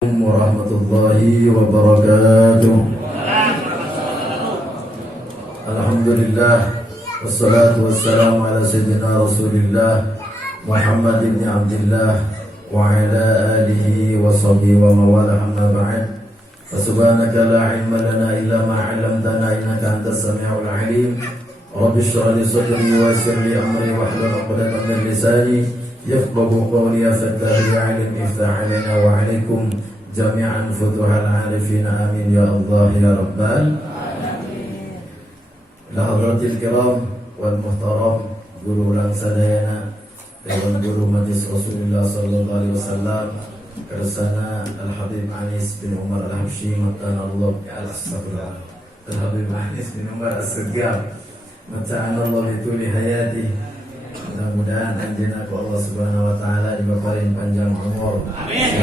Warahmatullahi wabarakatuh. Alhamdulillah, wassalatu wassalamu ala sayyidina Rasulillah Muhammad ibn Abdullah wa ala alihi wa sahbihi wa mawala, amma ba'd. Subhanaka la ilma lana illa ma 'allamtana innaka antas sami'ul 'alim. Rabbi shrah li sadri wa yassir li amri wahlul 'uqdatam min lisani yafqahu qawli. Fattah li 'alim iftah 'alaina wa 'alaikum jami'an futuhal arifina, amin ya Allah ya Rabbal alamin. Lahadzatil kiram wal muhtaram, guru ulang sadayana Dewan Guru Majlis Rasulullah sallallahu alaihi wasallam kersana Al-Habib Anis bin Umar Al-Habsyi mata'ana Allah al-astagfirullah Al-Habib Anis bin Umar As-Sugam mata'ana Allah bituli hayati. Mudah-mudahan anjina ku Allah subhanahu wa ta'ala dibaparin panjang umur, amin,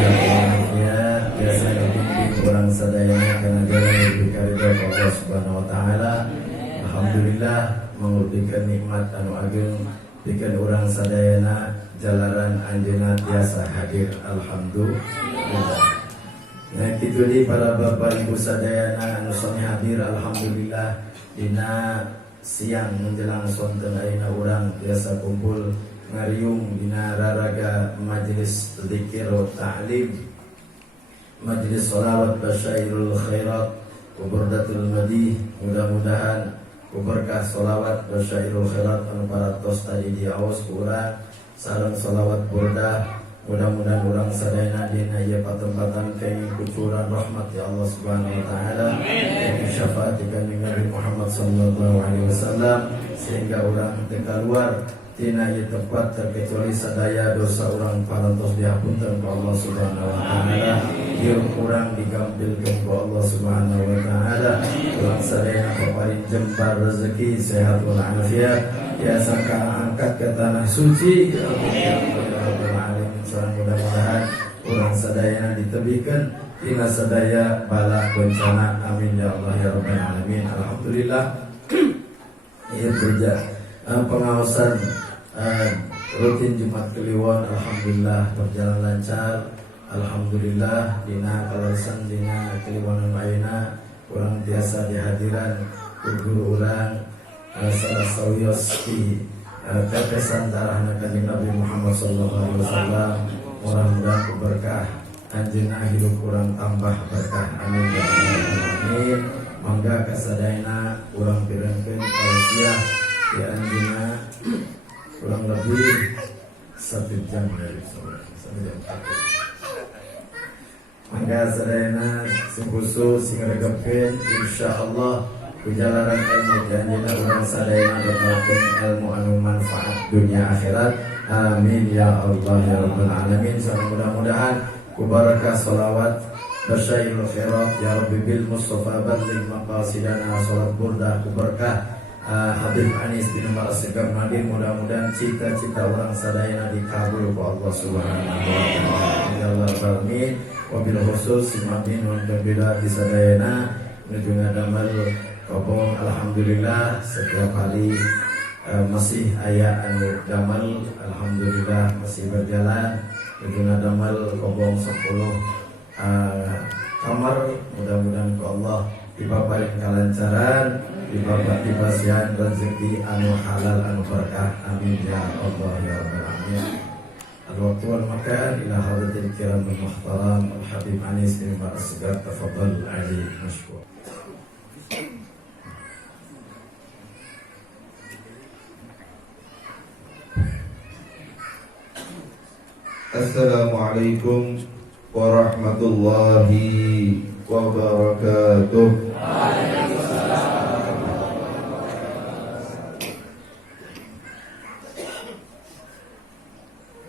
ya biasa dibimbing kurang sadayana karena jalan yang diberikan ku Allah subhanahu wa ta'ala. Alhamdulillah mengurbikan nikmat anu agung bikin orang sadayana jalaran anjina biasa hadir, alhamdulillah. Nah gitu di para bapak ibu sadayana anu sami hadir, alhamdulillah. Dina siang menjelang sonten ayeuna urang biasa kumpul ngariung dina raraga majelis zikir wa ta'lim, majelis sholawat basyairul khairat kuburdatul madih. Mudah-mudahan kuberkah sholawat basyairul khairat anu paratos tadi diaos ku urang sareng sholawat burdah. Mudah-mudahan urang sadayana dina ieu patempatan kenging kucuran rahmat ya Allah subhanahu wa ta'ala, amin, syafaat kanjeng Nabi Muhammad sallallahu alaihi wasallam, sehingga urang teu kaluar tina ieu tempat terkecuali sadaya dosa urang parantos dihapunten ku Allah subhanahu wa ta'ala. Ieu urang digampilkeun ku Allah subhanahu wa ta'ala. Urang sadayana paparin jembar rezeki sehat wal afiat biasa angkat ke tanah suci, mudah-mudahan orang sadayana ditebihkan tina sadaya bala bencana, amin ya Allah ya Rabbal alamin. Alhamdulillah ia kerja pengawasan rutin Jumat Kliwon alhamdulillah berjalan lancar. Alhamdulillah dina kalasan dina Kliwon ayeuna urang biasa dihadiran guru urang salah sawios di pepesan darahna kanjeng Nabi Muhammad sallallahu alaihi wasallam. Mudah-mudahan berkah anjeunna hidup kurang tambah berkah, amin ya Allah amin. Mangga kasadayana urang pirengkeun tausiah di anjeunna kurang lebih 1 jam dari sore. Mangga sadayana sing khusus sing regepkeun insyaallah kujalaran ilmu janjina urang sadayana berkahkeun ilmu anu manfaat dunia akhirat, amin ya Allah ya Rabbal alamin. Mudah-mudahan kubarakah salawat basyairul khairat ya Rabbi bil Mustafa balligh maqasidana salat burdah kubarakah Habib Anis bin Umar As-Sugam Nadir. Mudah-mudahan cita-cita orang sadayana dikabul ku Allah subhanahu wa ta'ala ya Rabbal alamin. Wabil khusus simamin wa bila di sadayana menuju ngadamal kobong, alhamdulillah setiap hari masih aya anu damal, alhamdulillah masih berjalan. Begina damal kobong 10 kamar. Mudah-mudahan ku Allah dipaparin kelancaran, dibasihan rezeki anu halal anu berkah, amin ya Allah ya Rabbal alamin. Al-waqtu wal makan ila hadratil kiram wal muhtaram Al-Habib Anis bin Umar As-Sugam, tafadhal ali mashkur. Assalamualaikum warahmatullahi wabarakatuh.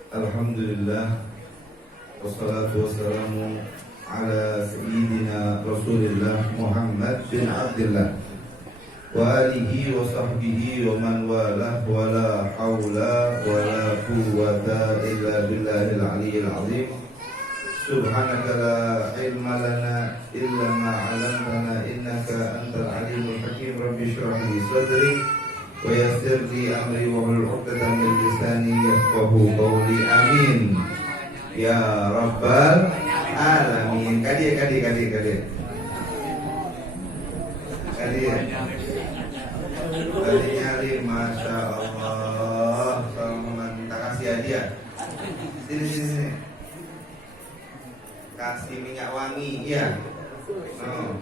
Alhamdulillah wassalatu wassalamu ala sayyidina Rasulillah Muhammad bin Abdullah wa alihi wa sahbihi wa man walah wa la hawla wa la quwwata illa billahil aliyyil azim. Subhanaka la ilma lana illa ma 'allamtana innaka antal alimul hakim. Rabbi shrah li sadri wa yassir li amri wa hlul 'uqdatam min lisani yafqahu qawli, amin ya rabbal alamin. Tadi nyari, masya Allah. Salman, kita kasih hadiah. Sini. Kasih minyak wangi, iya. Oh.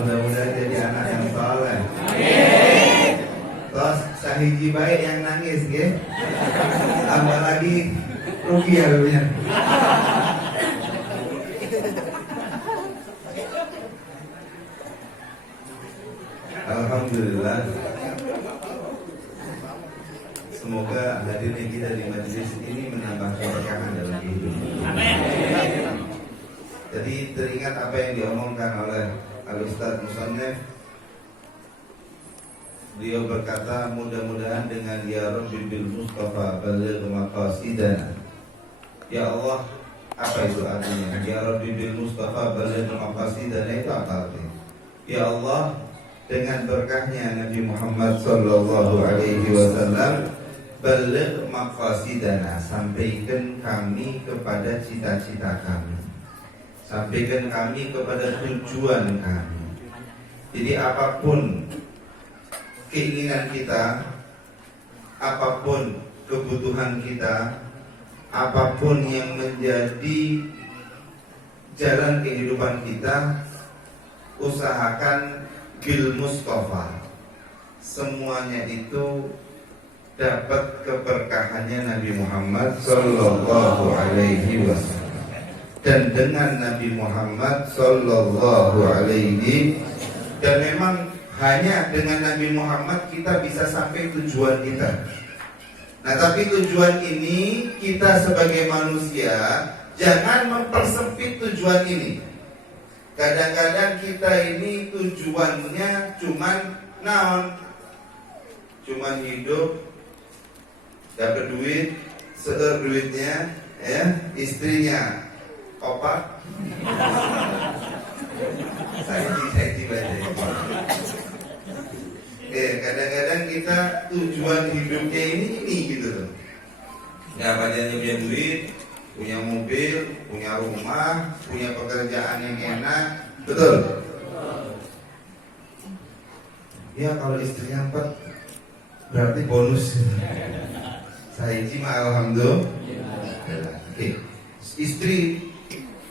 Mudah-mudahan jadi anak yang soleh. Terus sahiji baik yang nangis, ya. Tambah lagi rugi ya lumayan. Alhamdulillah. Semoga hadirnya kita di majelis ini menambah keberkahan dalam kehidupan. Jadi teringat apa yang diomongkan oleh Al-Ustaz Musannif. Beliau berkata, mudah-mudahan dengan ya Rabbi bil Mustafa baligh maqasidana. Ya Allah, apa itu artinya? Ya Rabbi bil Mustafa baligh maqasidana itu apa artinya? Ya Allah, dengan berkahnya Nabi Muhammad sallallahu alaihi wasallam, baligh maqasidana, sampaikan kami kepada cita-cita kami. Sampaikan kami kepada tujuan kami. Jadi apapun keinginan kita, apapun kebutuhan kita, apapun yang menjadi jalan kehidupan kita, usahakan bil Mustafa. Semuanya itu dapat keberkahannya Nabi Muhammad sallallahu alaihi wasallam. Dan dengan Nabi Muhammad sallallahu alaihi, dan memang hanya dengan Nabi Muhammad kita bisa sampai tujuan kita. Nah, tapi tujuan ini kita sebagai manusia jangan mempersempit tujuan ini. Kadang-kadang kita ini tujuannya cuman hidup, dapat duit, seueur duitnya, ya, istrinya opak. Saya kadang-kadang kita tujuan hidupnya ini gitu loh. Ya, badannya punya duit, punya mobil, punya rumah, punya pekerjaan yang enak, betul? Ya, kalau istrinya 4 berarti bonus. Saya cima alhamdulillah. Oke. Istri,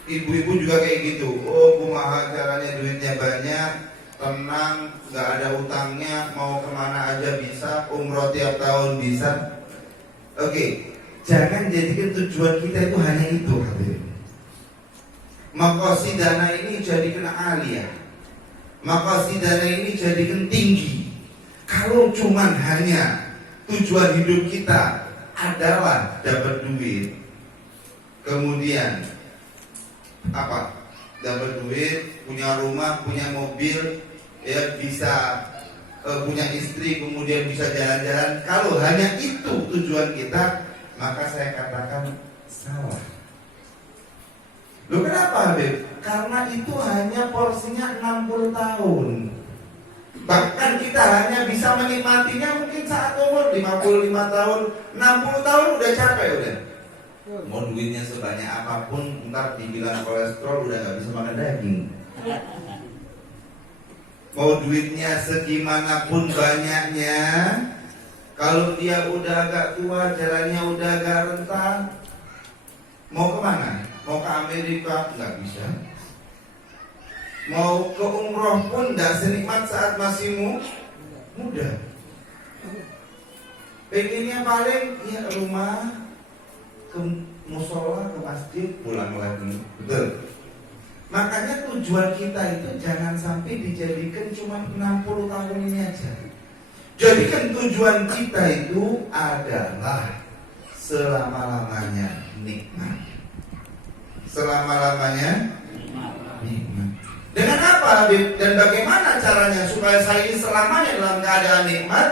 ibu-ibu juga kayak gitu. Oh, kumaha caranya, duitnya banyak, tenang, nggak ada utangnya, mau kemana aja bisa, umroh tiap tahun bisa. Oke, jangan jadikan tujuan kita itu hanya itu, hadirin. Maqasidana ini jadikan aliyah, maqasidana ini jadikan tinggi. Kalau cuman hanya tujuan hidup kita adalah dapat duit, kemudian apa? Dapat duit, punya rumah, punya mobil, ya, bisa punya istri, kemudian bisa jalan-jalan. Kalau hanya itu tujuan kita, maka saya katakan salah. Loh, kenapa, Habib? Karena itu hanya porsinya 60 tahun. Bahkan kita hanya bisa menikmatinya mungkin saat umur 55 tahun, 60 tahun udah capek udah. Mau duitnya sebanyak apapun, ntar dibilang kolesterol udah gak bisa makan daging. Mau duitnya segimanapun banyaknya, kalau dia udah agak tua, jalannya udah agak rentah, mau kemana? Mau ke Amerika? Nggak bisa. Mau ke umroh pun nggak senikmat saat masih muda. Pengennya paling ya rumah, ke musola, ke masjid, pulang lagi. Betul. Makanya tujuan kita itu jangan sampai dijadikan cuma 60 tahun ini aja. Jadikan tujuan kita itu adalah selama-lamanya nikmat. Selama-lamanya nikmat. Dengan apa, Habib? Dan bagaimana caranya supaya saya ini selamanya dalam keadaan nikmat?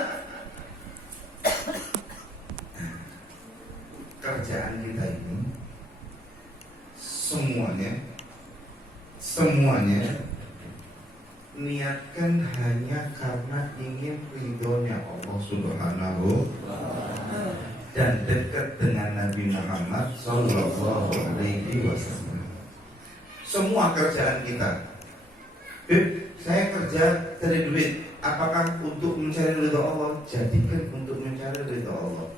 Kerjaan kita ini semuanya niatkan hanya karena ingin ridhonya Allah Allah Subhanahu dan dekat dengan Nabi Muhammad Sallallahu Alaihi Wasallam. Semua kerjaan kita, Beb, saya kerja cari duit, apakah untuk mencari ridho Allah? Jadikan untuk mencari ridho Allah.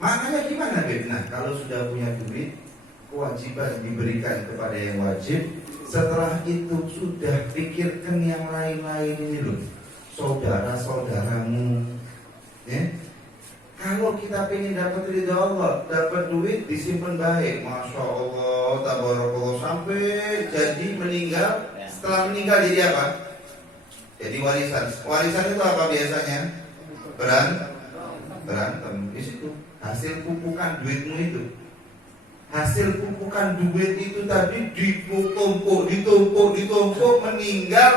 Maknanya gimana, Beb? Nah, kalau sudah punya duit, kewajiban diberikan kepada yang wajib. Setelah itu sudah pikirkan yang lain-lain ini loh, saudara-saudaramu, ya. Kalau kita pengen dapat ridho Allah, dapat duit disimpan baik, masya Allah, tabarakallah, sampai jadi meninggal. Setelah meninggal jadi apa? Jadi warisan. Warisan itu apa biasanya? Berantem. Di situ hasil pupukan duitmu itu. Hasil pupukan duit itu tadi ditumpuk, meninggal,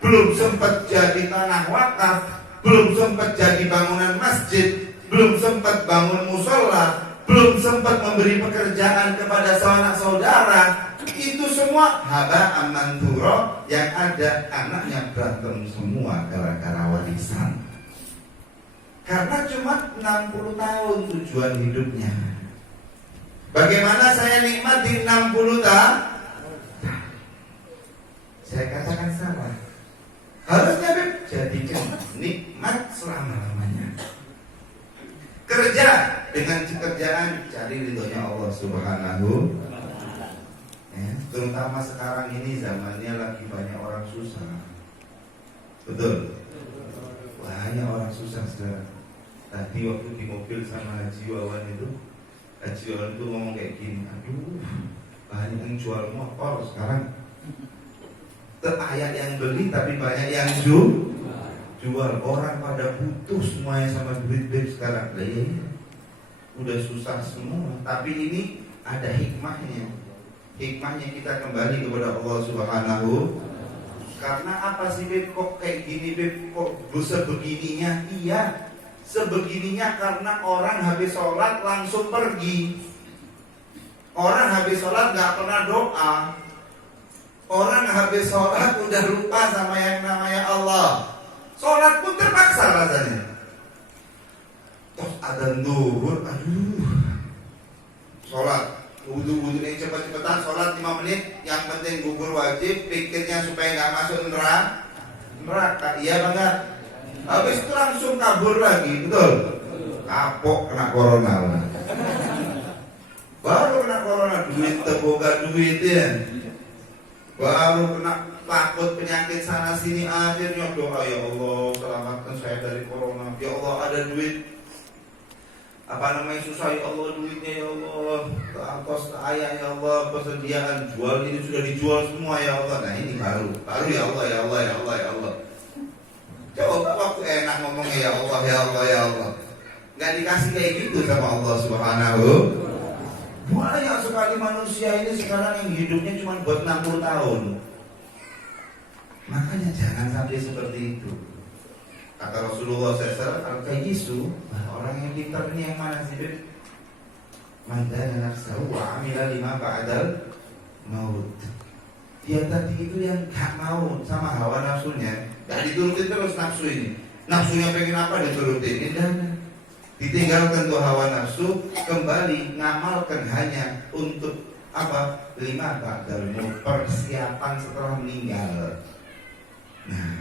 belum sempat jadi tanah wakaf, belum sempat jadi bangunan masjid, belum sempat bangun musola, belum sempat memberi pekerjaan kepada sanak saudara. Itu semua haba amanturo, yang ada anaknya berantem semua gara-gara warisan. Karena cuma 60 tahun tujuan hidupnya. Bagaimana saya nikmati 60 tahun? Saya katakan salah. Harusnya jadikan nikmat selama-lamanya. Kerja dengan pekerjaan cari ridhonya Allah Subhanahu. Ya, terutama sekarang ini zamannya lagi banyak orang susah. Betul. Banyak orang susah sekarang. Tadi waktu di mobil sama Haji Wawan itu ngomong kayak gini, aduh, banyak yang jual motor sekarang. Banyak yang beli tapi banyak yang jual. Orang pada butuh semuanya sama duit sekarang. Udah susah semua. Tapi ini ada hikmahnya. Hikmahnya kita kembali kepada Allah Subhanahu. Karena apa sih, Beb? Kok kayak gini, Beb? Kok sebegininya? Iya, sebegininya karena orang habis sholat langsung pergi. Orang habis sholat gak pernah doa. Orang habis sholat udah lupa sama yang namanya Allah. Sholat pun terpaksa rasanya. Terus ada duhur, aduh, sholat wudhu ini cepet-cepetan, sholat 5 menit. Yang penting gugur wajib, pikirnya supaya gak masuk neraka. Iya banget. Habis itu langsung kabur lagi, betul? Kapok kena corona. Baru kena corona, duit terboga duit ya. Baru kena takut penyakit sana sini, akhirnya doa, ya Allah selamatkan saya dari corona. Ya Allah ada duit, apa namanya susah, ya Allah duitnya, ya Allah kos ayah, ya Allah persediaan jual ini sudah dijual semua, ya Allah. Nah ini baru ya Allah, ya Allah, ya Allah, ya Allah. Coba waktu enak ngomongnya ya Allah, ya Allah, ya Allah, nggak dikasih kayak gitu sama Allah Subhanahu. Banyak sekali manusia ini sekarang yang hidupnya cuma buat 60 tahun. Makanya jangan sampai seperti itu. Kata Rasulullah SAW, al-kayyisu, orang yang pintar ini yang mana sih, Beb? Man dana nafsahu wa amila lima ba'dal maut. Dia tadi itu yang gak mau sama hawa nafsunya, gak diturutin terus nafsu ini. Nafsunya pengen apa diturutin, dan ditinggalkan tuh hawa nafsu, kembali ngamalkan hanya untuk apa? Lima ba'dal maut, persiapan setelah meninggal. Nah,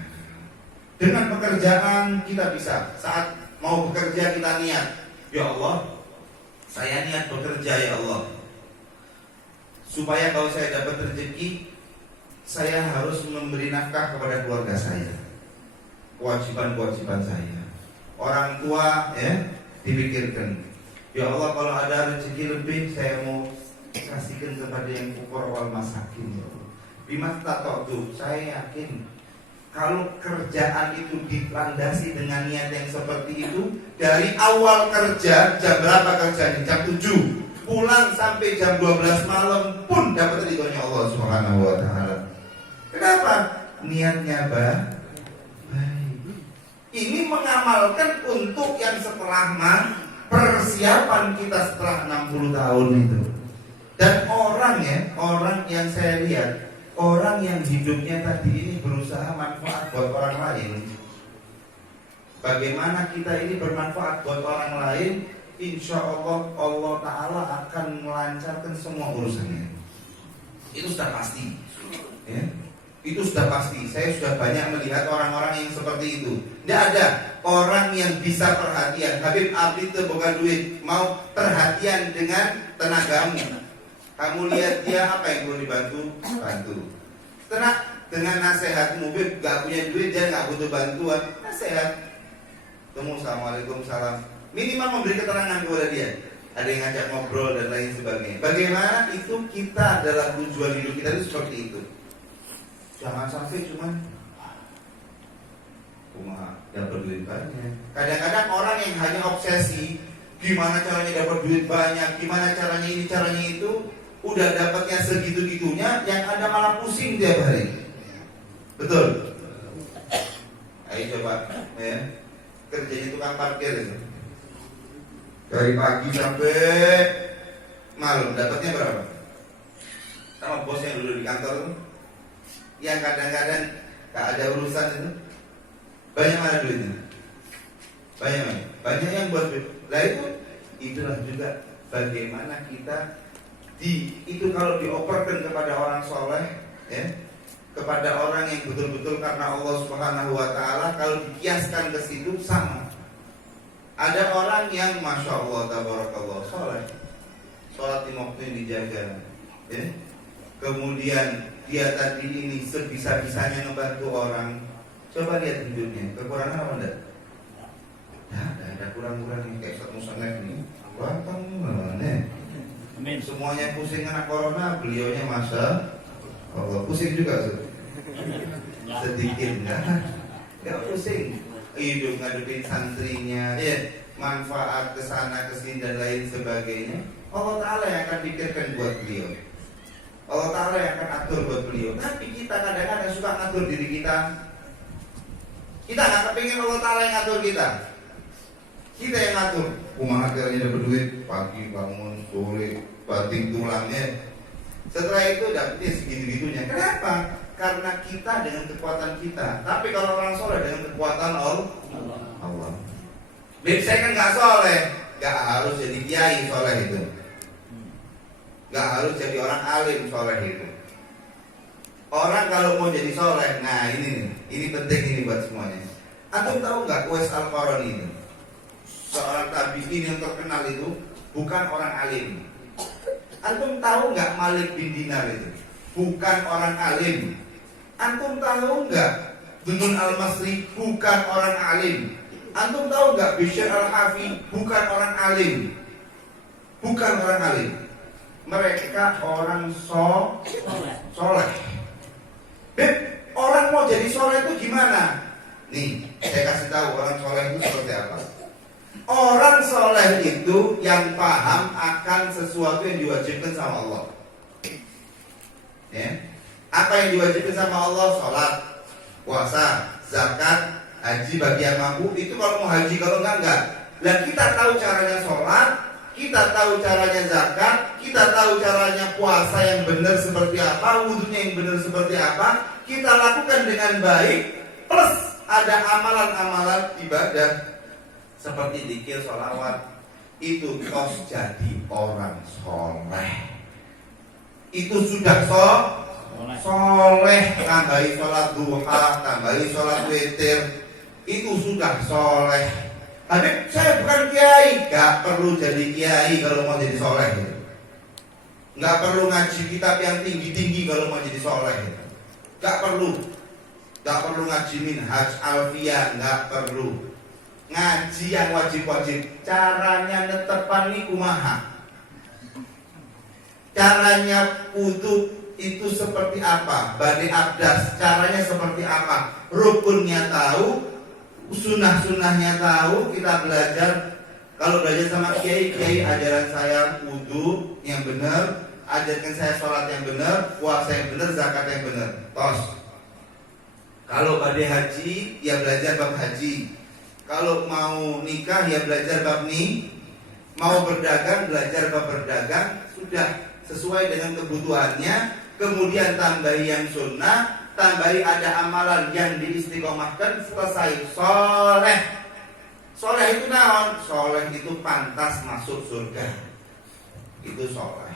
dengan pekerjaan kita bisa, saat mau bekerja kita niat, ya Allah, saya niat bekerja, ya Allah, supaya kalau saya dapat rezeki, saya harus memberi nafkah kepada keluarga saya, kewajiban-kewajiban saya. Orang tua ya dipikirkan, ya Allah kalau ada rezeki lebih saya mau kasihkan kepada yang fukara wal masakin, ya Allah. Bima tata'tu, saya yakin kalau kerjaan itu dilandasi dengan niat yang seperti itu, dari awal kerja, jam berapa kerjanya? Jam 7, pulang sampai jam 12 malam pun dapat ridhonya Allah Subhanahu wa ta'ala. Kenapa? Niatnya baik. Ini mengamalkan untuk yang setelah persiapan kita setelah 60 tahun itu. Dan orang yang saya lihat, orang yang hidupnya tadi ini berusaha manfaat buat orang lain, bagaimana kita ini bermanfaat buat orang lain, insya Allah Allah Ta'ala akan melancarkan semua urusannya. Itu sudah pasti ya. Itu sudah pasti. Saya sudah banyak melihat orang-orang yang seperti itu. Tidak ada orang yang bisa perhatian. Habib abdi itu bukan duit, mau perhatian dengan tenagamu. Kamu lihat dia apa yang perlu dibantu, bantu. Setelah dengan nasihatmu, Bib gak punya duit, dia gak butuh bantuan, nasihat. Temu, assalamualaikum, salam. Minimal memberi keterangan kepada dia. Ada yang ngajak ngobrol dan lain sebagainya. Bagaimana itu kita adalah tujuan hidup kita itu seperti itu. Jangan sampai cuman cuma dapat duit banyak. Kadang-kadang orang yang hanya obsesi gimana caranya dapat duit banyak, gimana caranya ini, caranya itu, udah dapatnya segitu-gitunya, yang ada malah pusing tiap hari. Betul? Ayo coba ya. Kerjanya tukang parkir itu. Dari pagi sampai malam dapatnya berapa? Sama bos yang dulu di kantor itu, yang kadang-kadang gak ada urusan itu, banyak mana duitnya? Banyak yang buat duit. Lah itulah juga bagaimana kita itu kalau dioperkan kepada orang soleh, ya, kepada orang yang betul-betul karena Allah Subhanahu Wa Taala, kalau dikiaskan ke situ sama. Ada orang yang masya Allah tabarakallah soleh, sholat lima waktu yang dijaga, ya. Kemudian dia tadi ini sebisa-bisanya ngebantu orang. Coba lihat hidupnya, kekurangan apa enggak? Nah, ada kurang-kurangnya kayak satu musonef ini. Kurang mana? Semuanya pusing anak corona, beliaunya masa Allah pusing juga sedikit enggak pusing. Hidup ngadepin santrinya, ya, manfaat kesana kesini dan lain sebagainya. Allah Ta'ala yang akan pikirkan buat beliau. Allah Ta'ala yang akan atur buat beliau. Tapi kita kadang-kadang suka ngatur diri kita. Kita gak kepingin Allah Ta'ala yang ngatur kita. Kita yang ngatur. Kumaha caranya dapat duit, pagi bangun, sore, banting tulangnya. Setelah itu dapetnya segitu-gitunya. Kenapa? Karena kita dengan kekuatan kita. Tapi kalau orang soleh dengan kekuatan Allah. Bib saya kan gak soleh, gak harus jadi kiai soleh itu, gak harus jadi orang alim soleh itu. Orang kalau mau jadi soleh, nah ini penting ini buat semuanya. Antum tahu nggak Uwais Al-Qarani itu? Seorang tabi'in yang terkenal itu bukan orang alim. Antum tahu nggak Malik bin Dinar itu? Bukan orang alim. Antum tahu nggak Dunun Al-Masri? Bukan orang alim. Antum tahu nggak Bishr Al-Hafi? Bukan orang alim. Bukan orang alim. Mereka orang soleh. Orang mau jadi soleh itu gimana? Nih, saya kasih tahu orang soleh itu seperti apa. Orang soleh itu yang paham akan sesuatu yang diwajibkan sama Allah. Ya. Apa yang diwajibkan sama Allah? Sholat, puasa, zakat, haji bagi yang mampu. Itu kalau mau haji, kalau enggak. Dan kita tahu caranya sholat, kita tahu caranya zakat, kita tahu caranya puasa yang benar seperti apa, wudhunya yang benar seperti apa. Kita lakukan dengan baik, plus ada amalan-amalan ibadah seperti dzikir, sholawat. Itu kos jadi orang soleh. Itu sudah soleh. Tambahi sholat duha, tambahi sholat witir, itu sudah soleh. Tapi saya bukan kiai, gak perlu jadi kiai kalau mau jadi soleh. Gak perlu ngaji kitab yang tinggi-tinggi kalau mau jadi soleh. Gak perlu ngaji minhaj alfiyah, gak perlu. Ngaji yang wajib-wajib. Caranya netepan nih kumaha. Caranya wudu itu seperti apa? Badi abdas caranya seperti apa? Rukunnya tahu, sunnah-sunnahnya tahu. Kita belajar. Kalau belajar sama kiai ajaran saya wudu yang benar, ajarkan saya sholat yang benar, puasa yang benar, zakat yang benar. Tos. Kalau badi haji, ya belajar bab haji. Kalau mau nikah, ya belajar bab nih. Mau berdagang, belajar bab berdagang. Sudah sesuai dengan kebutuhannya. Kemudian tambahi yang sunnah, tambahi ada amalan yang diistiqomahkan, selesai soleh. Soleh itu naon? Soleh itu pantas masuk surga. Itu soleh.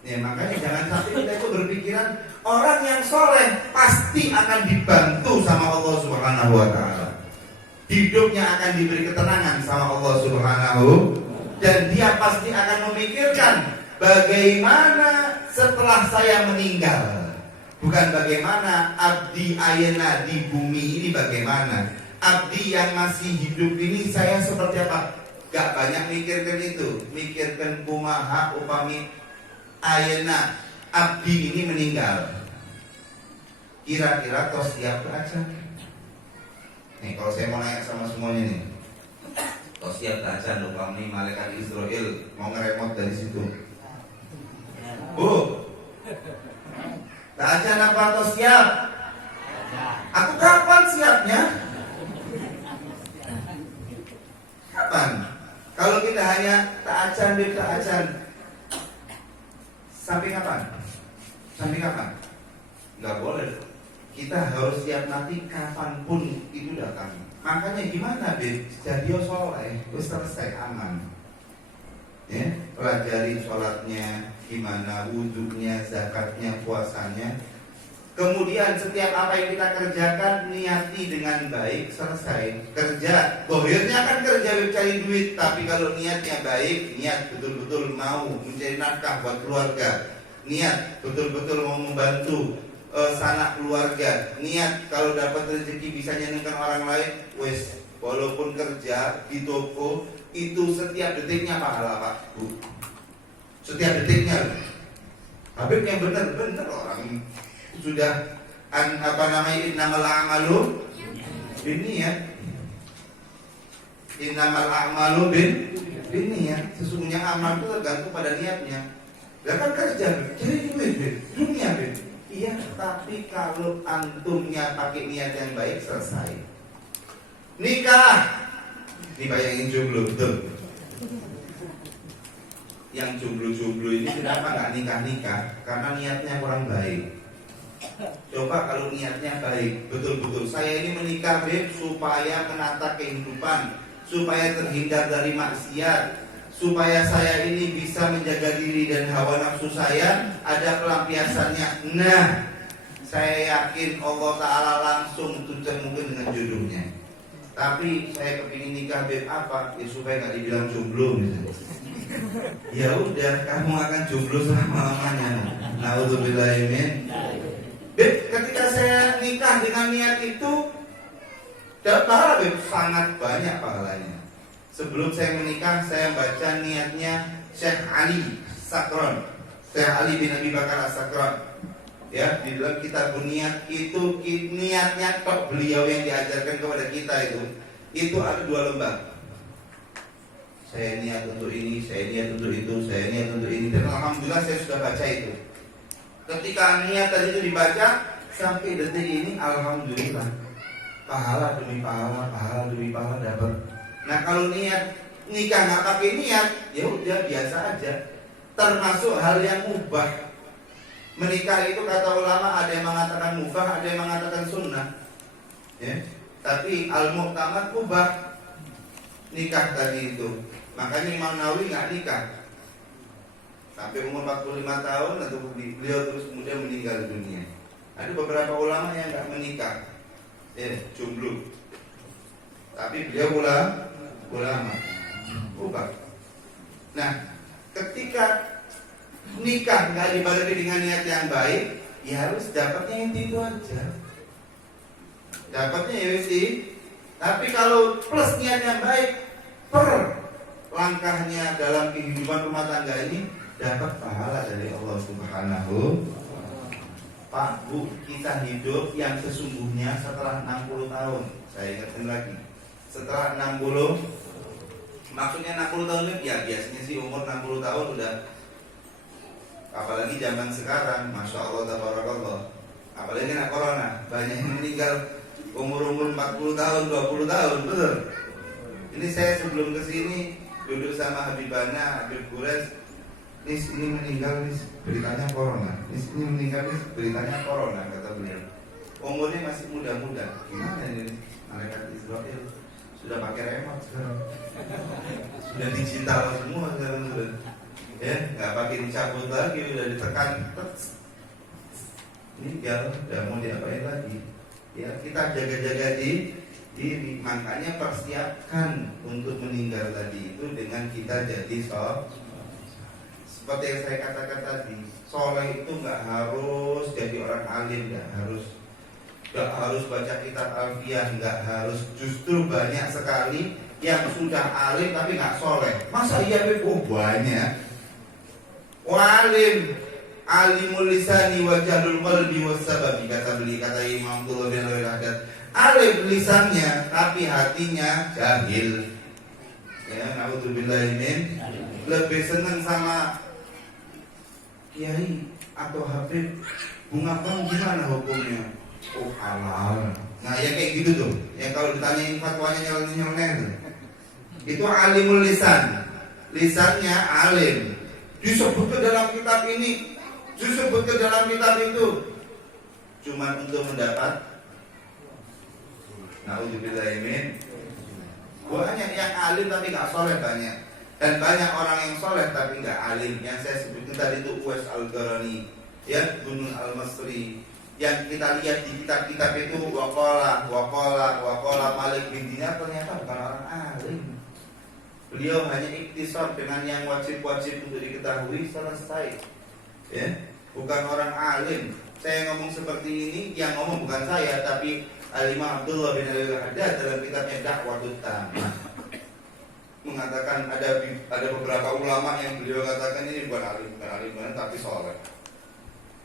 Ya makanya jangan sampai kita itu berpikiran orang yang soleh pasti akan dibantu sama Allah Subhanahu wa ta'ala. Hidupnya akan diberi ketenangan sama Allah Subhanahu, dan dia pasti akan memikirkan bagaimana setelah saya meninggal. Bukan bagaimana abdi ayana di bumi ini bagaimana. Abdi yang masih hidup ini saya seperti apa. Gak banyak mikirkan itu. Mikirkan kumaha upami ayana abdi ini meninggal. Kira-kira tos siap aja. Nih kalau saya mau nanya sama semuanya nih, tos siap aja upami malaikat Israel mau ngeremot dari situ. Bu, tak aja apa atau siap? Aku kapan siapnya? Kapan? Kalau kita hanya tak acan, sampai kapan? Sampai kapan? Nggak boleh. Kita harus siap nanti kapanpun itu datang. Makanya gimana, Beb? Jadi soleh, wis selesai aman. Ya, pelajari sholatnya, gimana wudhunya, zakatnya, puasanya. Kemudian setiap apa yang kita kerjakan niati dengan baik, selesai. Kerja, gohirnya kan kerja cari duit, tapi kalau niatnya baik, niat betul-betul mau mencari nafkah buat keluarga, niat betul-betul mau membantu sanak keluarga, niat kalau dapat rezeki bisa nyenengkan orang lain, wes walaupun kerja di toko itu setiap detiknya pahala Pak Bu, setiap detiknya. Habib yang benar-benar orang sudah innamal a'malu binniyat. Innamal a'malu binniyat. Sesungguhnya amal itu tergantung pada niatnya. Ya kan kerja, cari duit, dunia, iya, tapi kalau antumnya pakai niat yang baik, selesai. Nikah, dibayangin jomblo, betul. Yang jomblo-jomblo ini kenapa nggak nikah-nikah? Karena niatnya kurang baik. Coba kalau niatnya baik, betul-betul saya ini menikah Beb supaya menata kehidupan, supaya terhindar dari maksiat, supaya saya ini bisa menjaga diri dan hawa nafsu saya ada pelampiasannya. Nah, saya yakin Allah Ta'ala langsung tutup mungkin dengan jodohnya. Tapi saya kepingin nikah Beb apa? Ya supaya nggak dibilang jomblo misalnya. Ya udah, kamu akan jomblo selama-lamanya. Nauzubillahimin. Beb, ketika saya nikah dengan niat itu dapat pahala Beb, sangat banyak pahalanya. Sebelum saya menikah, saya baca niatnya Syekh Ali Sakron, Syekh Ali bin Abi Bakar As-Sakron. Ya, di dalam kitab niat itu niatnya tok beliau yang diajarkan kepada kita itu ada 2 lembar. Saya niat untuk ini, saya niat untuk itu, saya niat untuk ini, dan alhamdulillah saya sudah baca itu. Ketika niat tadi itu dibaca sampai detik ini, alhamdulillah pahala demi pahala, pahala demi pahala dapat. Nah kalau niat nikah nggak pakai niat, ya udah biasa aja. Termasuk hal yang mubah. Menikah itu kata ulama ada yang mengatakan mubah, ada yang mengatakan sunnah. Ya. Tapi al-mu'tamad mubah nikah tadi itu. Makanya Imam Nawawi nggak nikah sampai umur 45 tahun, atau beliau terus kemudian meninggal dunia. Ada beberapa ulama yang nggak menikah, jomblo. Tapi beliau ulama, ubah. Nah, ketika nikah nggak dibarengi dengan niat yang baik, ya harus dapatnya itu aja. Dapatnya ya sih. Tapi kalau plus niat yang baik, per langkahnya dalam kehidupan rumah tangga ini dapat pahala dari Allah Subhanahu. Pak Bu, kita hidup yang sesungguhnya setelah 60 tahun. Saya ingatkan lagi, setelah 60, maksudnya 60 tahun ya biasanya sih umur 60 tahun udah. Apalagi zaman sekarang, Masya Allah, tabarakallah. Apalagi kena corona, banyak yang meninggal umur-umur 40 tahun, 20 tahun, betul. Ini saya sebelum kesini duduk sama Habibana, Habib Gures. Ini meninggal, beritanya corona. Ini meninggal, beritanya corona, kata beliau. umurnya masih muda-muda. Gimana ini malaikat Israfil? Sudah pakai remote sekarang. Sudah digital semua sekarang sudah. Ya, nggak pakai dicabut lagi, udah ditekan. Ini jalan, udah mau diapain lagi? Ya, kita jaga-jaga diri. Makanya persiapkan untuk meninggal tadi itu dengan kita jadi seperti yang saya katakan tadi, soleh itu nggak harus jadi orang alim, nggak harus baca kitab alfiah, nggak harus. Justru banyak sekali yang sudah alim tapi nggak soleh. Masa iya bebo? Banyak. Alim, alimul lisani wa jahlul qalbi was sababi, kata Imam Abdullah bin Al-Haddad. Alim lisannya tapi hatinya jahil. Ya, naudzubillah min. Lebih senang sama kiai atau habib, bunga bang gimana hukumnya? Oh halal. Nah ya kayak gitu tuh. Ya kalau ditanyain fatwanya nyeleneh itu alimul lisan. Lisannya alim. Disebutkan dalam kitab ini, disebutkan dalam kitab itu. Cuma untuk mendapat naudzubillahimin. Banyak yang alim tapi gak soleh banyak. Dan banyak orang yang soleh tapi gak alim. Yang saya sebutkan tadi itu Uwais Al-Qarani, ya, Gunung Al-Masri. Yang kita lihat di kitab-kitab itu Waqala Malik bin Dinar, ternyata bukan orang alim. Beliau hanya iktisar dengan yang wajib-wajib untuk diketahui, selesai. Ya, bukan orang alim. Saya ngomong seperti ini, yang ngomong bukan saya, tapi Al-Imam Abdullah bin Al-Haddad dalam kitabnya Dakwatut Tamah mengatakan ada beberapa ulama yang beliau katakan ini bukan alim tapi soleh.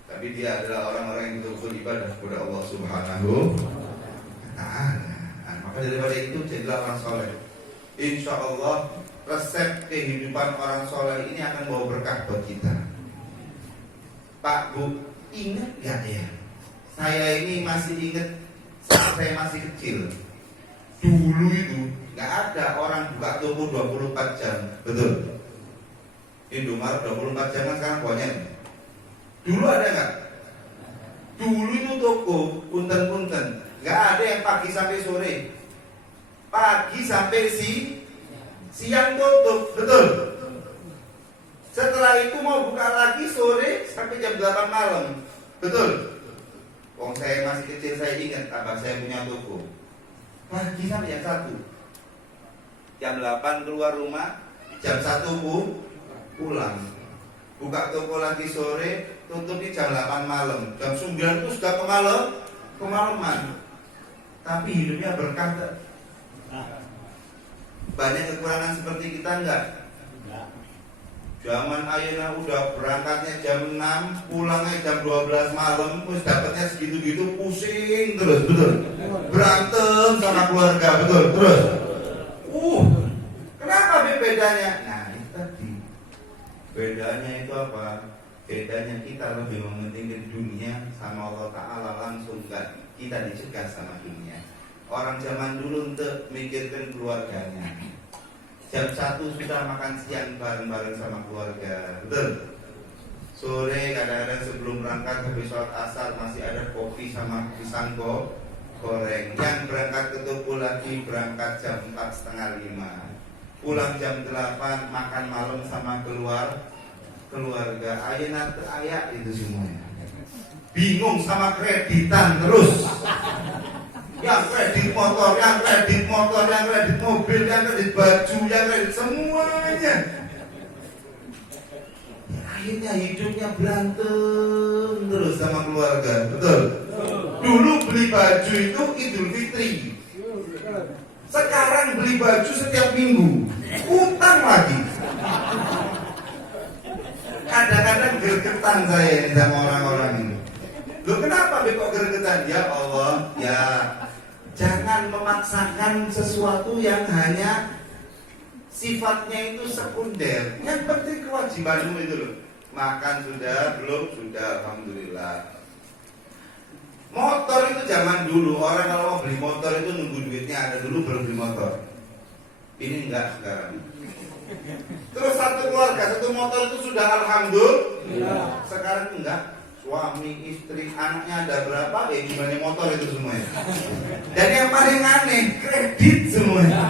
Tapi dia adalah orang-orang yang betul-betul ibadah kepada Allah Subhanahu wa Ta'ala. Maka daripada itu jadilah orang soleh. Insya Allah resep kehidupan orang soleh ini akan bawa berkah buat kita. Pak Bu, ingat gak ya? Saya ini masih ingat saat saya masih kecil. Dulu itu gak ada orang buka toko 24 jam. Betul? Indomaret 24 jam kan sekarang banyak. Dulu ada gak? Dulu itu toko punten-punten, gak ada yang pagi sampai sore. Pagi sampai siang tutup. Betul? Setelah itu mau buka lagi sore sampai jam 8 malam. Betul? Wong saya masih kecil, saya ingat abah saya punya toko. Pagi sampai jam 1. Jam 8 keluar rumah, jam 1 pulang. Buka toko lagi sore, tutupnya jam 8 malam. Jam 9 itu sudah kemalaman. Tapi hidupnya berkah. Banyak kekurangan seperti kita enggak? Zaman ayeuna udah berangkatnya jam 6, pulangnya jam 12 malam, terus dapatnya segitu-gitu, pusing terus, betul? Berantem sama keluarga, betul? Terus? Kenapa bedanya? Nah, itu tadi. Bedanya itu apa? Bedanya kita lebih mementingkan dunia sama Allah Ta'ala langsung, enggak kita dicegah sama dunia. Orang zaman dulu untuk mikirkan keluarganya. Jam 1 sudah makan siang bareng-bareng sama keluarga. Betul? Sore kadang-kadang sebelum berangkat habis sholat asar masih ada kopi sama pisang goreng. Yang berangkat ke toko lagi berangkat jam 4:30. Pulang jam 8 makan malam sama keluarga. Ayat itu semuanya. Bingung sama kreditan terus. Yang kredit motor, yang kredit mobil, yang kredit baju, yang kredit semuanya. Akhirnya hidupnya berantem terus sama keluarga. Betul? Dulu beli baju itu Idul Fitri. Sekarang beli baju setiap minggu. Utang lagi. Kadang-kadang gergetan saya ini sama orang-orang ini. Loh kenapa kok gergetan? Ya Allah, ya jangan memaksakan sesuatu yang hanya sifatnya itu sekunder. Yang penting kewajibanmu itu loh. Makan sudah, belum? Sudah, alhamdulillah. Motor itu zaman dulu, orang kalau mau beli motor itu nunggu duitnya ada dulu baru beli motor. Ini enggak sekarang. Terus satu keluarga, satu motor itu sudah alhamdulillah. Sekarang enggak. suami, istri, anaknya ada berapa, gimana motor itu semuanya. Dan yang paling aneh, kredit semuanya.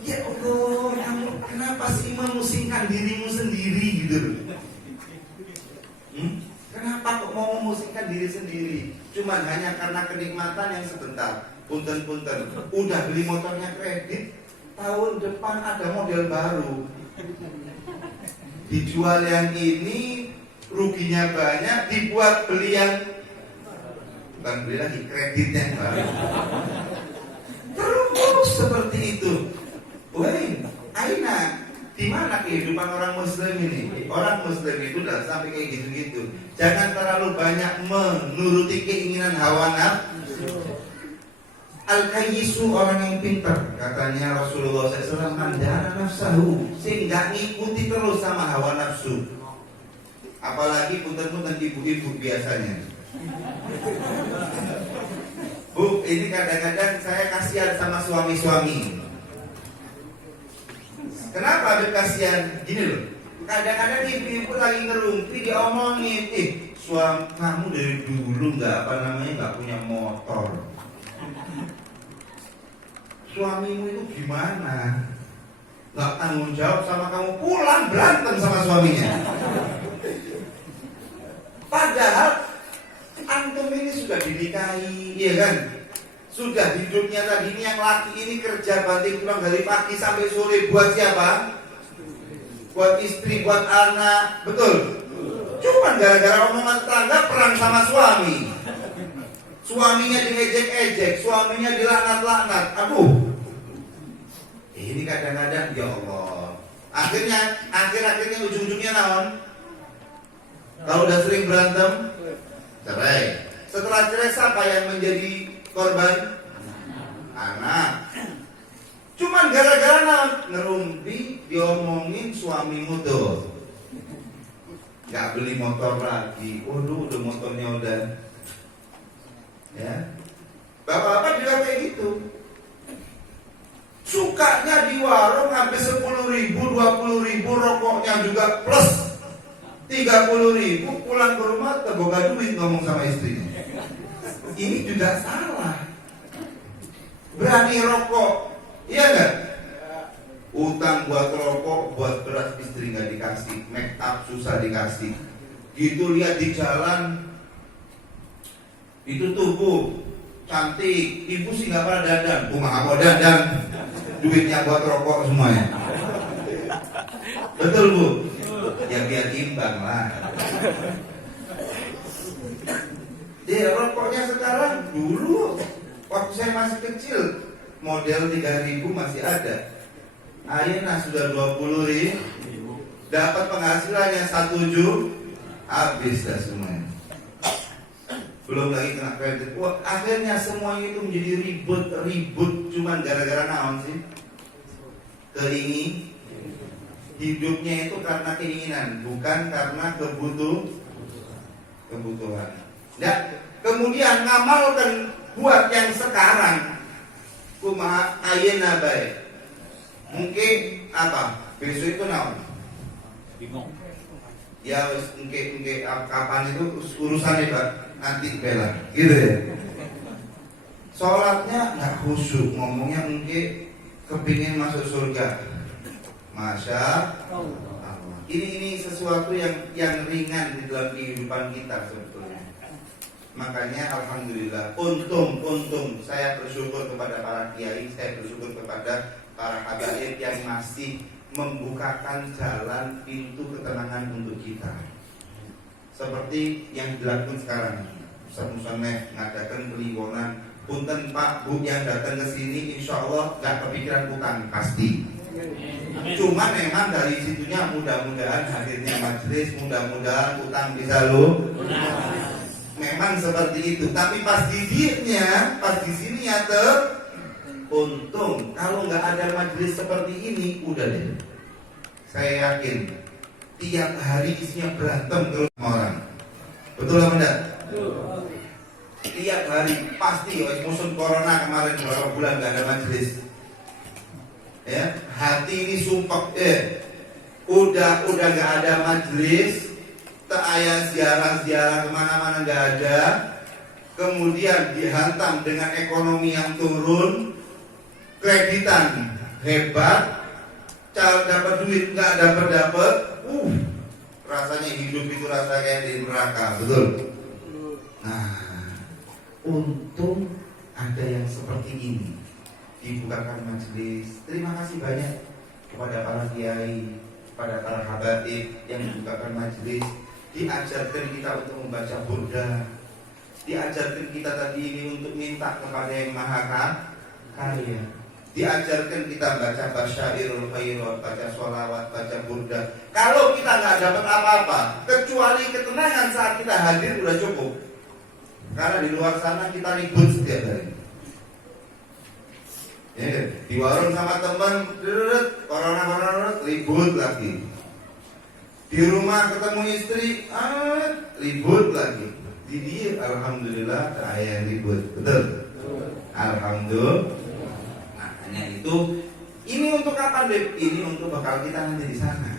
Ya Allah, kamu kenapa sih memusingkan dirimu sendiri gitu loh? Kenapa kok mau memusingkan diri sendiri? Cuman hanya karena kenikmatan yang sebentar. Punten-punten, udah beli motornya kredit, tahun depan ada model baru. Dijual yang ini, ruginya banyak, dibuat beli yang bukan beli lagi, kreditnya baru. Terus seperti itu. Woi, Aina, di mana kehidupan orang Muslim ini? Orang Muslim itu udah sampai kayak gitu-gitu. Jangan terlalu banyak menuruti keinginan hawa nafsu. Al-Kayyisu orang yang pintar, katanya Rasulullah SAW, mandana nafsahu, sehingga ngikuti terus sama hawa nafsu. Apalagi punten-punten ibu-ibu biasanya. Bu, ini kadang-kadang saya kasihan sama suami-suami. Kenapa Habib kasihan? Gini loh, kadang-kadang ibu-ibu lagi ngerumpi diomongin, suami kamu dari dulu nggak punya motor. Suamimu itu gimana? Nggak tanggung jawab sama kamu, pulang berantem sama suaminya. Padahal antum ini sudah dinikahi, iya kan? Sudah hidupnya tadi ini yang laki ini kerja banting tulang dari pagi sampai sore buat siapa? Buat istri, buat anak, betul? Cuman gara-gara omongan tetangga perang sama suami. Suaminya diejek-ejek, suaminya dilaknat-laknat. Aduh, ini kadang-kadang ya Allah. Akhirnya ujung-ujungnya naon? Kalau udah sering berantem, cerai. Setelah cerai siapa yang menjadi korban? Anak. Cuman gara-gara naon? Ngerumpi diomongin suamimu tuh. Gak beli motor lagi. Waduh, udah motornya udah. Ya, bapak-bapak juga kayak gitu. Sukanya di warung sampai 10.000, 20.000, rokoknya juga plus 30.000, pulang ke rumah terboga duit ngomong sama istrinya. Ini juga salah. Berani rokok, iya nggak? Utang buat rokok, buat beras istri nggak dikasih, make up susah dikasih. Gitu lihat di jalan. Itu tubuh cantik, ibu sih nggak pernah dandan, bunga apa dandan, duitnya buat rokok semuanya. Betul bu? Ya biar imbang lah. Dia rokoknya sekarang, dulu waktu saya masih kecil model 3.000 masih ada. Ayeuna sudah 20.000, dapat penghasilannya 1 juta, habis dah semuanya. Belum lagi kena kredit. Wah, akhirnya semuanya itu menjadi ribut cuman gara-gara naon sih? Keingin. Hidupnya itu karena keinginan, bukan karena kebutuhan. Nah, kemudian ngamalkan buat yang sekarang. Kumaha ayeuna bae. Mungkin apa? Besok itu naon? Bingung. Ya, mungkin kapan itu urusannya Pak. Nanti bela, gitu ya. Sholatnya nggak khusyuk, ngomongnya mungkin kepingin masuk surga. Masya Allah. Ini sesuatu yang ringan di dalam kehidupan kita sebetulnya. Makanya alhamdulillah, untung saya bersyukur kepada para kiai, saya bersyukur kepada para habaib yang masih membukakan jalan pintu ketenangan untuk kita. Seperti yang dilakukan sekarang, Ustaz Musanef ngadakan peliwonan. Punten Pak Bu yang datang ke sini, insya Allah gak kepikiran utang pasti. Cuma memang dari situnya mudah-mudahan hadirnya majelis, mudah-mudahan utang bisa memang seperti itu. Tapi pas di sini ya untung. Kalau nggak ada majelis seperti ini, udah deh. Saya yakin tiap hari isinya berantem terus sama orang. Betul apa enggak? Tiap hari pasti musim corona kemarin beberapa bulan nggak ada majelis. Ya, hati ini sumpah udah nggak ada majelis, tak ayah ziarah-ziarah kemana-mana nggak ada, kemudian dihantam dengan ekonomi yang turun, kreditan hebat, cara dapat duit nggak dapat, rasanya hidup itu rasa kayak di neraka, betul? Nah, untung ada yang seperti ini, dibukakan majelis. Terima kasih banyak kepada para kiai, kepada para habaib yang membukakan majelis, diajarkan kita untuk membaca burda, diajarkan kita tadi ini untuk minta kepada yang maha kaya, diajarkan kita baca basyairul khairat, baca sholawat, baca burda. Kalau kita nggak dapat apa-apa kecuali ketenangan saat kita hadir udah cukup. Karena di luar sana kita ribut setiap hari. Ya, di warung sama teman, corona ribut lagi. Di rumah ketemu istri, ribut lagi. Di dia, alhamdulillah tak ada yang ribut, betul? Alhamdulillah. Nah, hanya itu. Ini untuk apa, Beb? Ini untuk bakal kita nanti di sana.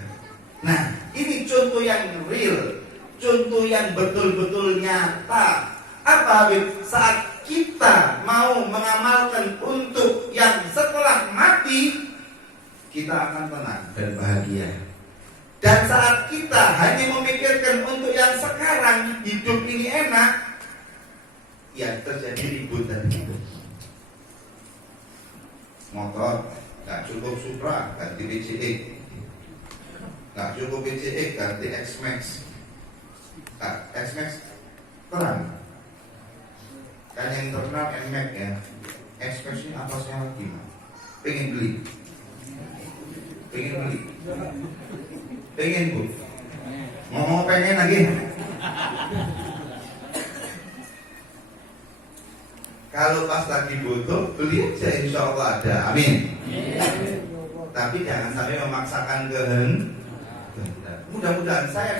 Nah, ini contoh yang real, contoh yang betul-betul nyata. Apa, Habib? Saat kita mau mengamalkan untuk yang setelah mati, kita akan tenang dan bahagia. Dan saat kita hanya memikirkan untuk yang sekarang, hidup ini enak, ya terjadi ribut dan ribut. Motor nggak cukup Supra, ganti PCX. Nggak cukup PCX, ganti X-Max. X-Max terang. Kan yang terkenal NMAX ya. X-Max ini apa saya lagi? Pengen beli. Pengen bu. Mau pengen lagi. Kalau pas lagi butuh, beli aja, insya Allah ada. Amin. Tapi jangan sampai memaksakan kehendak. Mudah-mudahan saya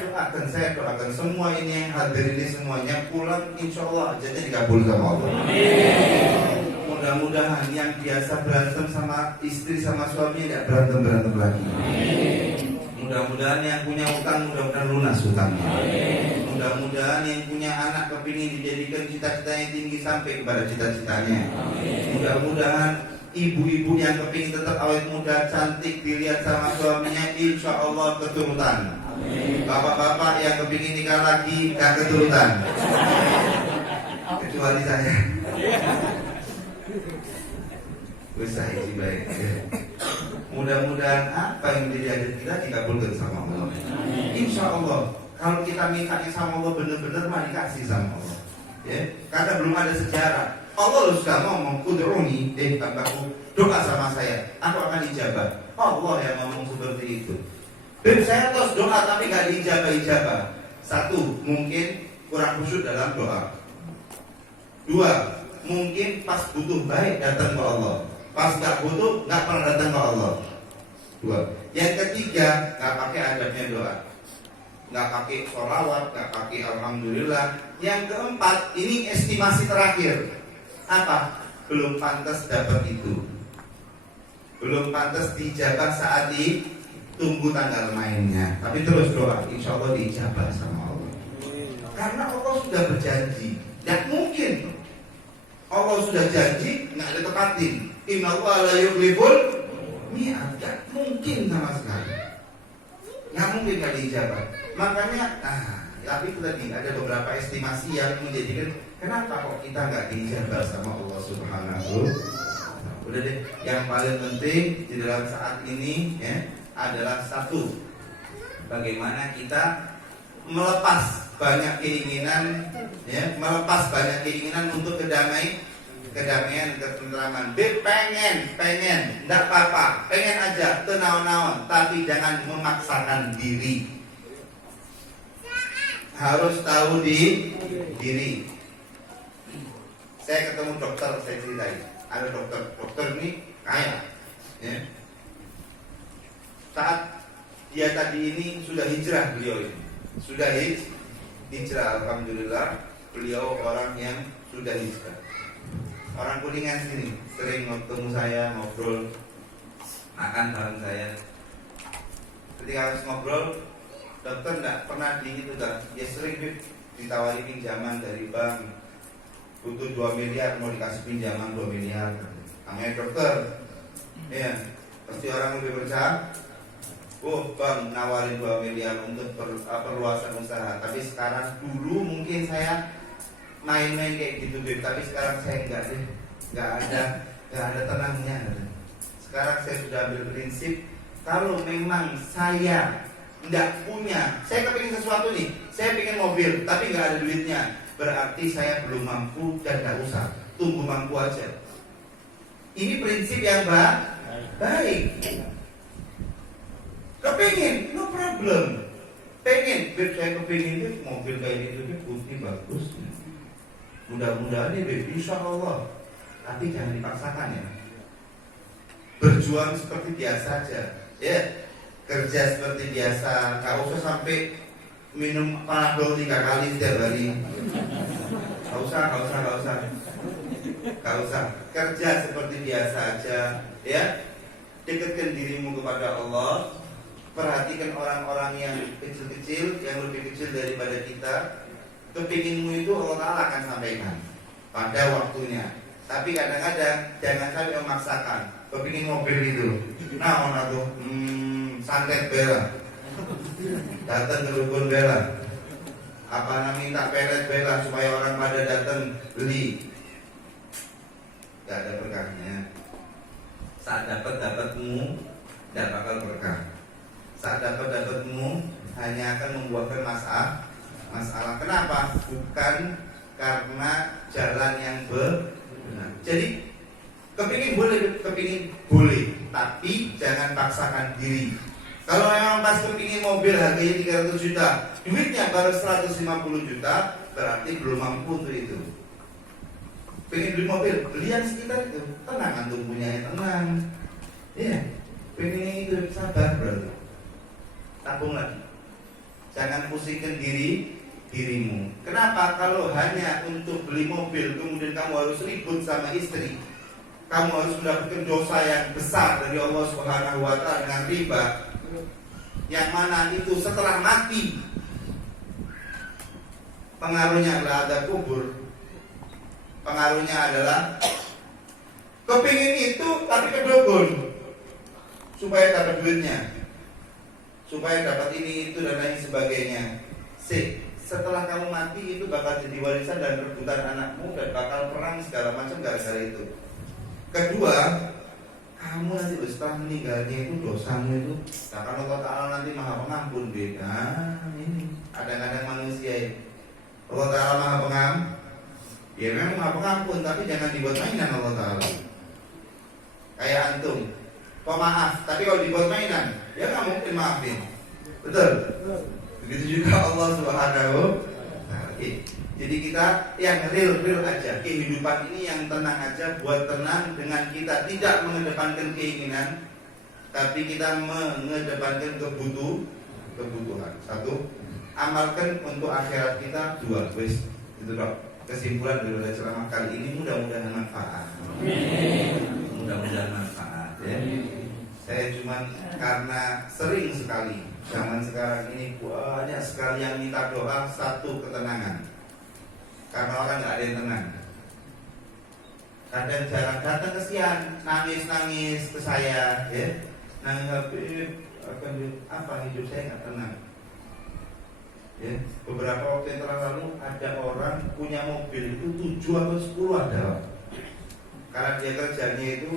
doakan semua ini yang hadir ini semuanya pulang, insya Allah hajatnya dikabul sama Allah. Mudah-mudahan yang biasa berantem sama istri sama suami tidak berantem lagi. Mudah-mudahan yang punya utang mudah-mudahan lunas utangnya. Mudah-mudahan yang punya anak kepingin dijadikan cita-citanya tinggi sampai kepada cita-citanya. Mudah-mudahan ibu-ibu yang kepingin tetap awet muda cantik dilihat sama suaminya, insya Allah keturutan. Bapak-bapak yang kepingin nikah lagi gak keturutan, kecuali saya. Bisa isi baik. Mudah-mudahan apa yang menjadi hajat kita dikabulkan sama Allah. Insya Allah. Kalau kita mintanya sama Allah benar-benar mah dikasih sama Allah. Ya, karena belum ada sejarah. Allah sudah ngomong, udruni, tambahku doa sama saya, aku akan dijabah. Allah yang ngomong seperti itu. Dan saya terus doa tapi gak dijabah. Satu, mungkin kurang khusyuk dalam doa. Dua, mungkin pas butuh baik datang ke Allah, pas gak butuh gak pernah datang ke Allah. Dua. Yang ketiga, gak pakai adabnya doa, gak pakai sholawat, gak pakai alhamdulillah. Yang keempat, ini estimasi terakhir. Apa? Belum pantas dapat itu, belum pantas dijabah saat tunggu tanggal mainnya. Tapi terus doa, insya Allah dijabah sama Allah. Karena Allah sudah berjanji. Tidak mungkin Allah sudah janji nggak ada tepatin. Innallaha la yukhliful mi'ad. Tidak mungkin sama sekali. Nggak mungkin nggak dijabah. Makanya, tapi itu tadi ada beberapa estimasi yang menjadikan kenapa kok kita nggak dijabah sama Allah Subhanahu. Udah deh, yang paling penting di dalam saat ini ya adalah satu, bagaimana kita melepas banyak keinginan, ya, melepas banyak keinginan untuk kedamaian, ketentraman. Pengen, enggak apa-apa, pengen aja, tenaon-naon, tapi jangan memaksakan diri. Harus tahu diri. Saya ketemu dokter, saya ceritain. Ada dokter ini kaya, ya. Saat dia tadi ini sudah hijrah, beliau ini sudah hijrah, alhamdulillah. Beliau orang yang sudah hijrah, orang Kuningan sini, sering ketemu saya, ngobrol, makan bareng saya. Ketika harus ngobrol, dokter nggak pernah di itu kan, ya sering ditawari pinjaman dari bank, butuh 2 miliar mau dikasih pinjaman 2 miliar, namanya dokter, ya pasti orang lebih percaya. Oh bang nawarin 2 miliar untuk perluasan usaha, tapi sekarang dulu mungkin saya main-main kayak gitu Beb, tapi sekarang saya nggak ada tenangnya. Sekarang saya sudah ambil prinsip, kalau memang saya nggak punya, saya kepingin sesuatu nih, saya pengen mobil tapi nggak ada duitnya, berarti saya belum mampu dan nggak usah, tunggu mampu aja. Ini prinsip yang baik. Kepingin, no problem. Pengen, Beb, saya kepingin Beb, mobil kayak gitu Beb, putih bagus. Mudah-mudahan nih Beb, insya Allah. Tapi jangan dipaksakan ya. Berjuang seperti biasa aja, ya. Kerja seperti biasa, gak usah sampai minum panadol 3 kali setiap hari. Gak usah. Kerja seperti biasa aja, ya. Dekatkan dirimu kepada Allah. Perhatikan orang-orang yang kecil-kecil, yang lebih kecil daripada kita. Kepinginmu itu Allah Ta'ala akan sampaikan pada waktunya. Tapi kadang-kadang jangan sampai memaksakan. Kepingin mobil gitu, nah mana tuh santet bela, datang ke rukun bela, apa namanya minta pelet bela supaya orang pada datang beli. Gak ada berkahnya. Saat dapatmu tidak bakal berkah. Saat dapatmu hanya akan membuahkan masalah. Kenapa? Bukan karena jalan yang benar. Jadi kepingin boleh, tapi jangan paksakan diri. Kalau memang pas kepingin mobil harganya 300 juta, duitnya baru 150 juta, berarti belum mampu untuk itu. Pengen beli mobil, beli yang sekitar itu, tenang antum punya, tenang. Iya, pengen itu sabar berarti. Tabung lagi. Jangan pusingkan dirimu. Kenapa? Kalau hanya untuk beli mobil kemudian kamu harus ribut sama istri, kamu harus mendapatkan dosa yang besar dari Allah Subhanahu wa Ta'ala dengan riba, yang mana itu setelah mati pengaruhnya adalah ada kubur. Pengaruhnya adalah kepingin itu tapi kedukun supaya dapat duitnya, supaya dapat ini itu dan lain sebagainya. Setelah kamu mati itu bakal jadi warisan dan rebutan anakmu dan bakal perang segala macam gara-gara itu. Kedua, kamu nanti setelah meninggalnya itu dosamu itu, nah kalau Allah Ta'ala nanti maha pengampun beda. Ini kadang-kadang manusia ini Allah Ta'ala maha pengampun, ya memang maha pengampun, tapi jangan dibuat mainan Allah Ta'ala. Kayak antum pemaaf, tapi kalau dibuat mainan ya nggak mungkin maafin. Betul? Begitu juga Allah Subhanahu wa Ta'ala. Jadi kita yang real aja, kehidupan ini yang tenang aja, buat tenang dengan kita tidak mengedepankan keinginan, tapi kita mengedepankan kebutuhan. 1, amalkan untuk akhirat kita. 2, wis itu dok. Kesimpulan dari ceramah kali ini, mudah-mudahan manfaat. Mudah-mudahan manfaat ya. Saya cuma karena sering sekali zaman sekarang ini banyak sekali yang minta doa, 1, ketenangan. Karena orang nggak ada yang tenang. Kadang jarang datang kesian, nangis ke saya, ya. Nangis apa hidup saya nggak tenang. Ya, beberapa waktu yang lalu ada orang punya mobil itu 7 atau 10 ada. Karena dia kerjanya itu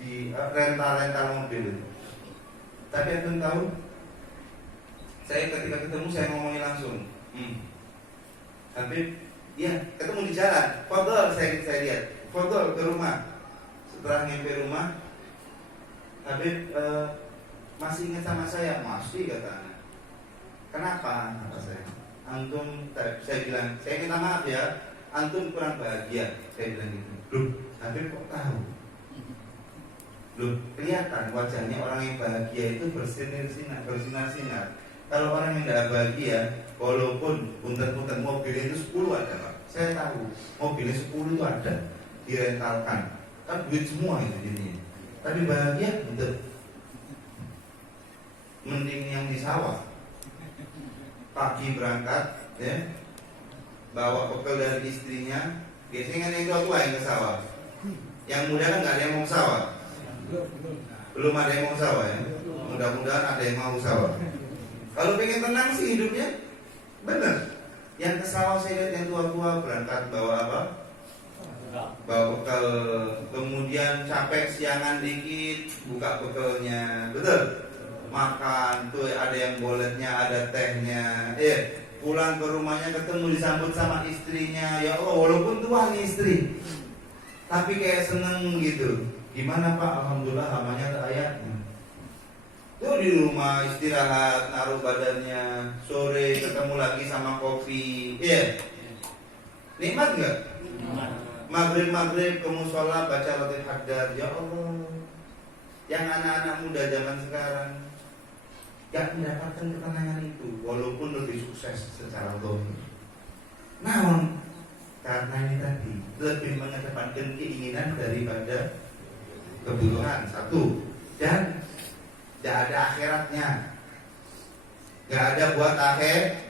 di rental mobil. Tapi antum tahu, saya ketika ketemu saya ngomongin langsung. Habib, ya ketemu di jalan. Fadol saya lihat. Fadol ke rumah. Setelah nyampe rumah, Habib masih ingat sama saya? Masih, kata. Kenapa? Kata saya. Antum, saya bilang, saya minta maaf ya, antum kurang bahagia. Saya bilang gitu. Loh, Habib kok tahu? Loh, kelihatan wajahnya orang yang bahagia itu bersinar-sinar. Kalau orang yang tidak bahagia, walaupun punten-punten mobilnya itu 10 ada Pak, saya tahu mobilnya 10 itu ada, direntalkan, kan duit semua itu jadinya. Tapi bahagia betul. mending yang di sawah. Pagi berangkat, ya, bawa bekal dari istrinya. Biasanya kan yang tua yang ke sawah. Yang muda kan nggak ada yang mau ke sawah. Belum ada yang mau ke sawah ya. Mudah-mudahan ada yang mau ke sawah. Kalau pengen tenang sih hidupnya, bener. Yang ke sawah saya lihat yang tua-tua berangkat bawa apa? Bawa bekal. Kemudian capek siangan dikit, buka bekalnya, betul. Makan tuh ada yang boletnya, ada tehnya. Pulang ke rumahnya ketemu disambut sama istrinya. Ya Allah, walaupun tua nih istri, tapi kayak seneng gitu. Gimana Pak? Alhamdulillah namanya ada ayatnya. Tuh di rumah istirahat, naruh badannya. Sore ketemu lagi sama kopi. Nikmat nggak? Maghrib ke musola baca Latif Haddad. Ya Allah, yang anak-anak muda zaman sekarang gak mendapatkan ketenangan itu, walaupun lebih sukses secara dohir. Namun karena ini tadi lebih mengedepankan keinginan daripada kebutuhan, satu, dan gak ada akhiratnya, gak ada buat akhir.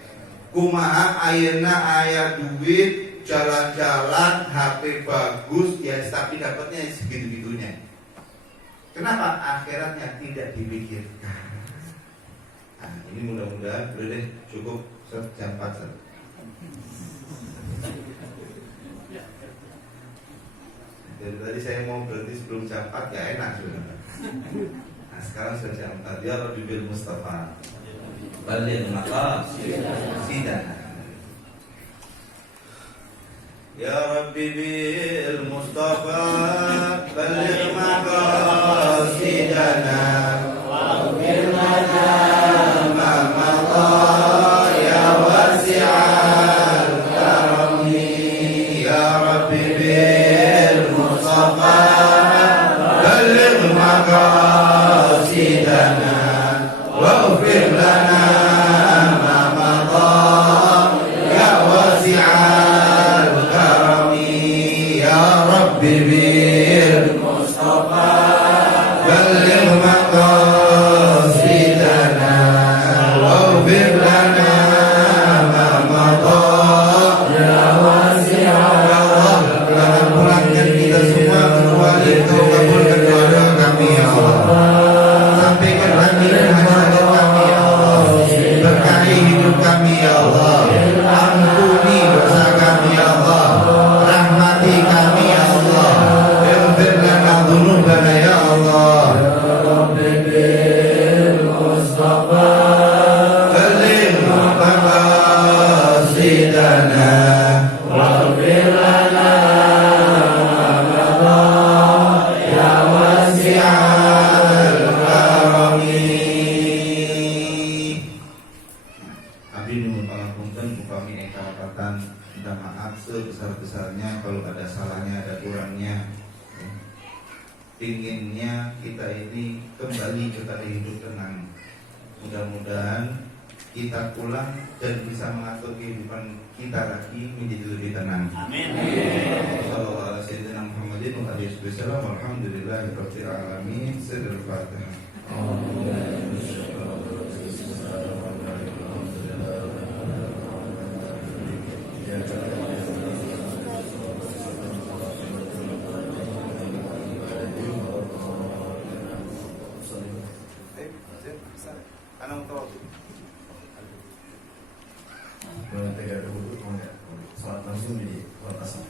Kumaha ayeuna aya duit, jalan-jalan, HP bagus, ya tapi dapatnya segitu-gitunya. Kenapa? Akhiratnya tidak dipikirkan. Nah, ini mudah-mudahan udah deh, cukup jam 4. Dari tadi saya mau berhenti sebelum jam 4, gak enak sudah. Nah sekarang sudah jam 4. Ya Rabbi bil Mustafa Balil maqasidana. Ya Rabbi bil Mustafa Balil maqasidana waghfir lana ma madha ya wasi'al karami. Ya Rabbi bil Mustafa Balil maqasidana waghfir lana ma madha ya wasi'al karami. Ya Rabbi bil Mustafa Balil maqasidana waghfir lana ma madha ya wasi'al. Pulangkan kita semua kecuali Engkau kabulkan doa kami ya Allah. Sampaikan hati dan hajat kami ya Allah. Berkahi hidup kami ya Allah. Ampuni dosa kami ya Allah. Rahmati kami ya Allah. Ighfir lana dzunubana ya Allah. Mustafa Balil maqasidana waghfir lana ma ya wasi'al karami. Abdi nuhun pangapunten upami engkang kapatan minta maaf sebesar-besarnya kalau ada salahnya, ada kurangnya. Inginnya kita ini kembali kepada hidup tenang. Mudah-mudahan kita pulang dan bisa mengatur kehidupan kita lagi menjadi lebih tenang. Amin. Sallallahu alaihi wasallam Muhammadin wa alihi wasallam. Alhamdulillahirabbil alamin. Sirrul Fatihah. Salat langsung di atas.